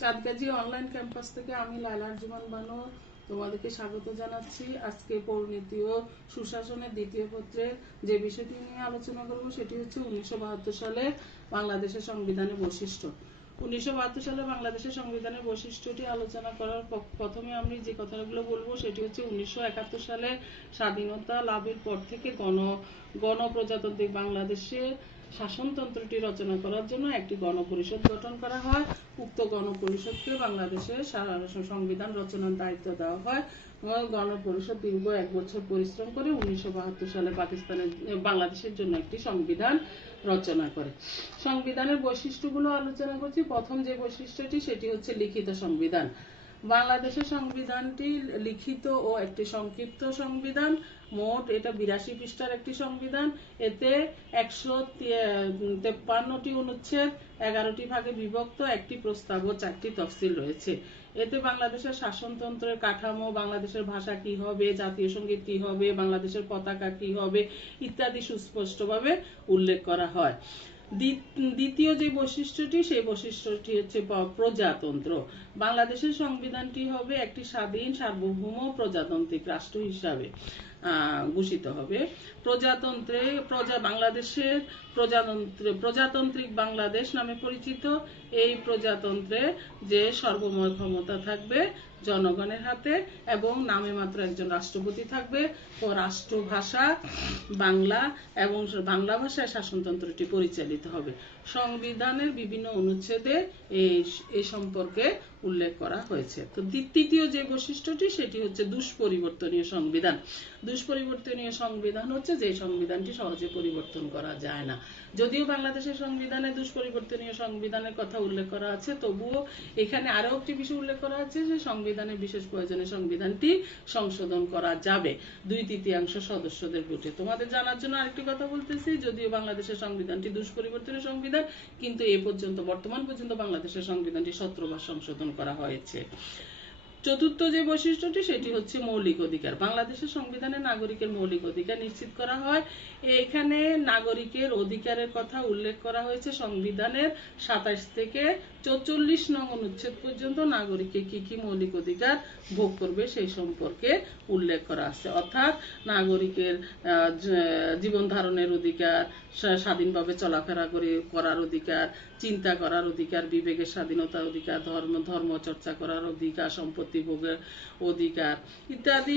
Chandgazi online campus থেকে আমি লায়লা আরজুমান বানু তোমাদেরকে স্বাগত জানাচ্ছি। আজকে পরিণতি ও সুশাসনের দ্বিতীয় পত্রের যে বিষয়টি নিয়ে আলোচনা করব সেটি হচ্ছে 1972 সালে বাংলাদেশের সংবিধানের বৈশিষ্ট্য। 1972 সালে বাংলাদেশের সংবিধানের বৈশিষ্ট্যটি আলোচনা করার প্রথমে আমি যে কথাগুলো বলবো সেটি হচ্ছে 1971 সালে স্বাধীনতা লাভের পর থেকে গণপ্রজাতান্ত্রিক বাংলাদেশে শাসনতন্ত্রটি রচনা করার জন্য একটি গণপরিষদ গঠন করা হয়। উক্ত গণপরিষদকে বাংলাদেশের সংবিধান রচনার দায়িত্ব দেওয়া হয়। গণপরিষদ দীর্ঘ 1 বছর পরিশ্রম করে 1972 সালে বাংলাদেশের জন্য একটি সংবিধান রচনা করে। সংবিধানের বৈশিষ্ট্যগুলো আলোচনা করছি। প্রথম যে বৈশিষ্ট্যটি সেটি হচ্ছে লিখিত সংবিধান। বাংলাদেশের সংবিধানটি লিখিত ও একটি সংক্ষিপ্ত সংবিধান। মোট এটা 82 পৃষ্ঠার একটি সংবিধান। এতে 153টি অনুচ্ছেদ, 11টি ভাগে বিভক্ত, একটি প্রস্তাব ও 4টি তফসিল রয়েছে। এতে বাংলাদেশের শাসনতন্ত্রের কাঠামো, বাংলাদেশের ভাষা কি হবে, জাতীয় সঙ্গীত কি হবে, বাংলাদেশের পতাকা কি হবে ইত্যাদি সুস্পষ্টভাবে উল্লেখ করা হয়। দ্বিতীয় যে বৈশিষ্ট্যটি সেই বৈশিষ্ট্যটি হচ্ছে প্রজাতন্ত্র। বাংলাদেশের সংবিধানটি হবে একটি স্বাধীন সার্বভৌম প্রজাতান্ত্রিক রাষ্ট্র হিসাবে ঘোষিত হবে। বাংলাদেশের প্রজাতান্ত্রিক বাংলাদেশ নামে পরিচিত। এই প্রজাতন্ত্রে যে সর্বময় ক্ষমতা থাকবে জনগণের হাতে এবং নামে মাত্র একজন রাষ্ট্রপতি থাকবে। ও রাষ্ট্রভাষা বাংলা এবং বাংলা ভাষায় শাসনতন্ত্রটি পরিচালিত হবে। সংবিধানের বিভিন্ন অনুচ্ছেদে এই সম্পর্কে উল্লেখ করা হয়েছে। তো তৃতীয় যে বৈশিষ্ট্যটি সেটি হচ্ছে দুষ্পরিবর্তনীয় সংবিধান। দুষ্পরিবর্তনীয় সংবিধান হচ্ছে যে সংবিধানটি সহজে পরিবর্তন করা যায় না। যদিও বাংলাদেশের সংবিধানে দুষ্পরিবর্তনীয় সংবিধানের কথা উল্লেখ করা আছে, তবুও এখানে আরো একটি বিষয় উল্লেখ করা আছে যে সংবিধানের বিশেষ প্রয়োজনে সংবিধানটি সংশোধন করা যাবে 2/3 সদস্যদের ভোটে। তোমাদের জানার জন্য আরেকটি কথা বলতেছি, যদিও বাংলাদেশের সংবিধানটি দুষ্পরিবর্তনীয় সংবিধান, কিন্তু বর্তমান পর্যন্ত বাংলাদেশের সংবিধানটি 17 বার সংশোধন করা হয়েছে। চতুর্থ যে বৈশিষ্ট্যটি সেটি হচ্ছে মৌলিক অধিকার। বাংলাদেশের সংবিধানে নাগরিকের মৌলিক অধিকার নিশ্চিত করা হয়। এখানে নাগরিকের অধিকারের কথা উল্লেখ করা হয়েছে সংবিধানের 27 থেকে 44 নং অনুচ্ছেদ পর্যন্ত নাগরিককে কি কি মৌলিক অধিকার ভোগ করবে সেই সম্পর্কে উল্লেখ করা আছে। অর্থাৎ নাগরিকের জীবন ধারণের অধিকার, স্বাধীনভাবে চলাফেরা করার অধিকার, চিন্তা করার অধিকার, বিবেকের স্বাধীনতা অধিকার, ধর্ম চর্চা করার অধিকার, সম্পত্তি ভোগের অধিকার ইত্যাদি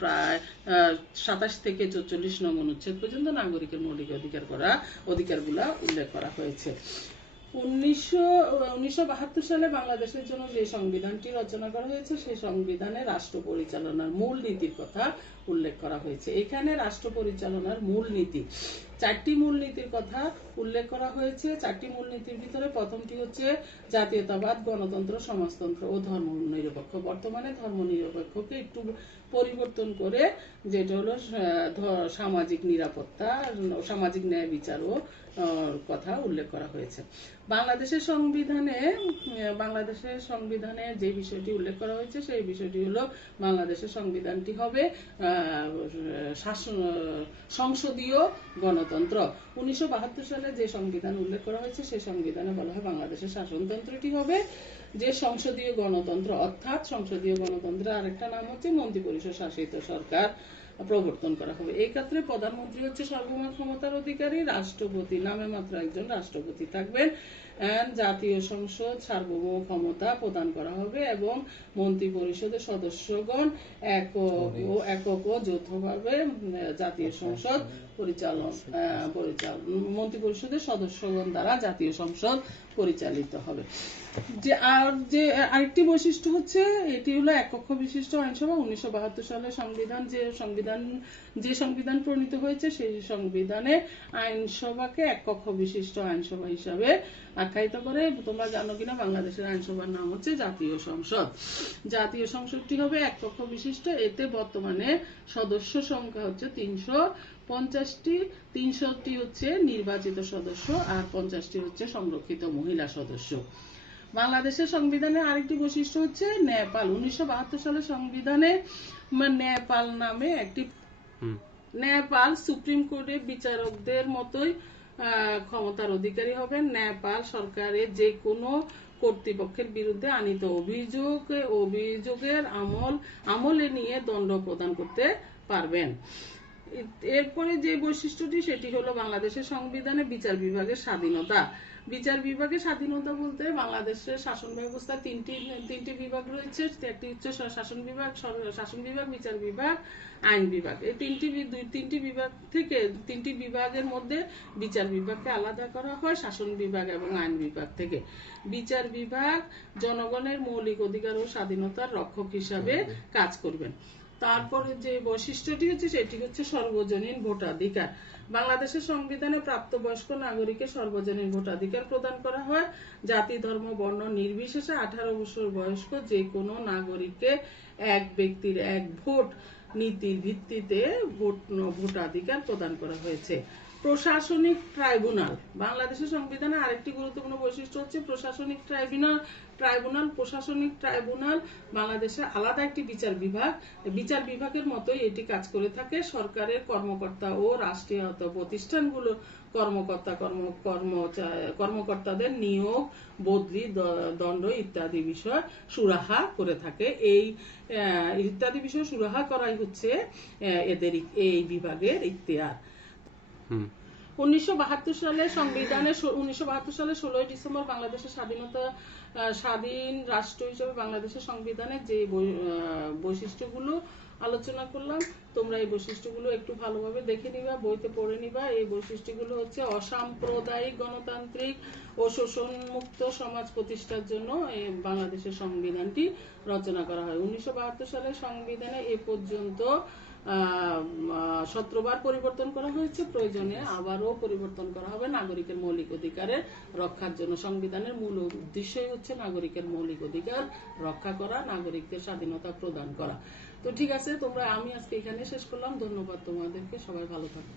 প্রায় 27 থেকে 44 নং অনুচ্ছেদ পর্যন্ত নাগরিকের মৌলিক অধিকারগুলা উল্লেখ করা হয়েছে। 1972 সালে বাংলাদেশের জন্য যে সংবিধানটি রচনা করা হয়েছে সেই সংবিধানে রাষ্ট্র পরিচালনার মূল নীতির কথা উল্লেখ করা হয়েছে। এখানে রাষ্ট্র পরিচালনার মূল নীতি 4টি মূল নীতির কথা উল্লেখ করা হয়েছে। 4টি মূল নীতির ভিতরে প্রথমটি হচ্ছে জাতীয়তাবাদ, গণতন্ত্র, সমাজতন্ত্র ও ধর্মনিরপেক্ষ। বর্তমানে ধর্মনিরপেক্ষকে একটু পরিবর্তন করে যেটা হলো সামাজিক নিরাপত্তা, সামাজিক ন্যায় বিচারও কথা উল্লেখ করা হয়েছে। বাংলাদেশের সংবিধানে যে বিষয়টি উল্লেখ করা হয়েছে সেই বিষয়টি হলো বাংলাদেশের সংবিধানটি হবে সংসদীয় গণতন্ত্র। 1972 সালে যে সংবিধান উল্লেখ করা হয়েছে সেই সংবিধানে বলা হয় বাংলাদেশের শাসনতন্ত্রটি হবে যে সংসদীয় গণতন্ত্র। অর্থাৎ সংসদীয় গণতন্ত্রের আরেকটা নাম হচ্ছে মন্ত্রিপরিষদ শাসিত সরকার প্রবর্তন করা হবে। এই ক্ষেত্রে প্রধানমন্ত্রী হচ্ছে সর্বময় ক্ষমতার অধিকারী, রাষ্ট্রপতি নামে মাত্র একজন রাষ্ট্রপতি থাকবেন। জাতীয় সংসদ সার্বভৌম ক্ষমতা প্রদান করা হবে এবং মন্ত্রী পরিষদের সদস্যগণ একক ও যৌথভাবে জাতীয় সংসদ মন্ত্রী পরিষদের সদস্যগণ দ্বারা জাতীয় সংসদ পরিচালিত হবে। আরেকটি বৈশিষ্ট্য হচ্ছে এটি হলো এক কক্ষ বিশিষ্ট আইনসভা। 1972 সালে যে সংবিধান প্রণীত হয়েছে সেই সংবিধানে আইনসভাকে এক কক্ষ বিশিষ্ট আইনসভা হিসাবে আখ্যায়িত করে। তোমরা জানো কিনা বাংলাদেশের আইনসভার নাম হচ্ছে জাতীয় সংসদ। জাতীয় সংসদটি হবে এক কক্ষ বিশিষ্ট। এতে বর্তমানে সদস্য সংখ্যা হচ্ছে 350টি। 300টি হচ্ছে নির্বাচিত সদস্য আর 50টি হচ্ছে সংরক্ষিত মহিলা সদস্য। বাংলাদেশের সংবিধানের আরেকটি বৈশিষ্ট্য হচ্ছে নেপাল। 1972 সালের সংবিধানে নেপাল নামে নেপাল সুপ্রিম কোর্টের বিচারকদের মতোই ক্ষমতার অধিকারী হবেন। নেপাল সরকারের যে কোনো কর্তৃপক্ষের বিরুদ্ধে আনীত অভিযোগের আমলে নিয়ে দণ্ড প্রদান করতে পারবেন। এরপরে যে বৈশিষ্ট্যটি সেটি হলো বাংলাদেশের সংবিধানে বিচার বিভাগের স্বাধীনতা। বিচার বিভাগের স্বাধীনতা বলতে বাংলাদেশের শাসন ব্যবস্থা তিনটি বিভাগ রয়েছে। একটি হচ্ছে শাসন বিভাগ, বিচার বিভাগ, আইন বিভাগ। এই তিনটি বিভাগের মধ্যে বিচার বিভাগকে আলাদা করা হয় শাসন বিভাগ এবং আইন বিভাগ থেকে। বিচার বিভাগ জনগণের মৌলিক অধিকার ও স্বাধীনতার রক্ষক হিসাবে কাজ করবেন। তারপরে যে বৈশিষ্ট্যটি হচ্ছে সেটি হচ্ছে সর্বজনীন ভোটাধিকার। বাংলাদেশের সংবিধানে প্রাপ্তবয়স্ক নাগরিকের সর্বজনীন ভোটাধিকার প্রদান করা হয়। জাতি, ধর্ম, বর্ণ নির্বিশেষে 18 বছর বয়স্ক যে কোনো নাগরিককে এক ব্যক্তির এক ভোট নীতির ভিত্তিতে ভোটাধিকার প্রদান করা হয়েছে। প্রশাসনিক ট্রাইব্যুনাল। বাংলাদেশের সংবিধানে আরেকটি গুরুত্বপূর্ণ বৈশিষ্ট্য হচ্ছে প্রশাসনিক ট্রাইব্যুনাল। প্রশাসনিক ট্রাইব্যুনাল বাংলাদেশে আলাদা একটি বিচার বিভাগের মতোই এটি কাজ করে থাকে। সরকারের কর্মকর্তা ও রাষ্ট্রায়ত্ত প্রতিষ্ঠানগুলো কর্মকর্তাদের নিয়োগ, বদলি, দণ্ড ইত্যাদি বিষয় সুরাহা করে থাকে। এই ইত্যাদি বিষয় সুরাহা করাই হচ্ছে এদের এই বিভাগের ইখতিয়ার। 1972 সালে সংবিধানে 16ই ডিসেম্বর বাংলাদেশের স্বাধীন রাষ্ট্র হিসেবে বাংলাদেশের সংবিধানে যে বৈশিষ্ট্যগুলো আলোচনা করলাম, তোমরা এই বৈশিষ্ট্যগুলো একটু ভালোভাবে দেখে নিবা, বইতে পড়ে নিবা। এই বৈশিষ্ট্যগুলো হচ্ছে অসাম্প্রদায়িক, গণতান্ত্রিক ও শোষণমুক্ত সমাজ প্রতিষ্ঠার জন্য এই বাংলাদেশের সংবিধানটি রচনা করা হয়। 1972 সালের সংবিধানে এ পর্যন্ত 17 বার পরিবর্তন করা হয়েছে। প্রয়োজনে আবারও পরিবর্তন করা হবে নাগরিকের মৌলিক অধিকারের রক্ষার জন্য। সংবিধানের মূল উদ্দেশ্যই হচ্ছে নাগরিকের মৌলিক অধিকার রক্ষা করা, নাগরিকদের স্বাধীনতা প্রদান করা। তো ঠিক আছে, আমি আজকে এখানে শেষ করলাম। ধন্যবাদ তোমাদেরকে, সবাই ভালো থাকো।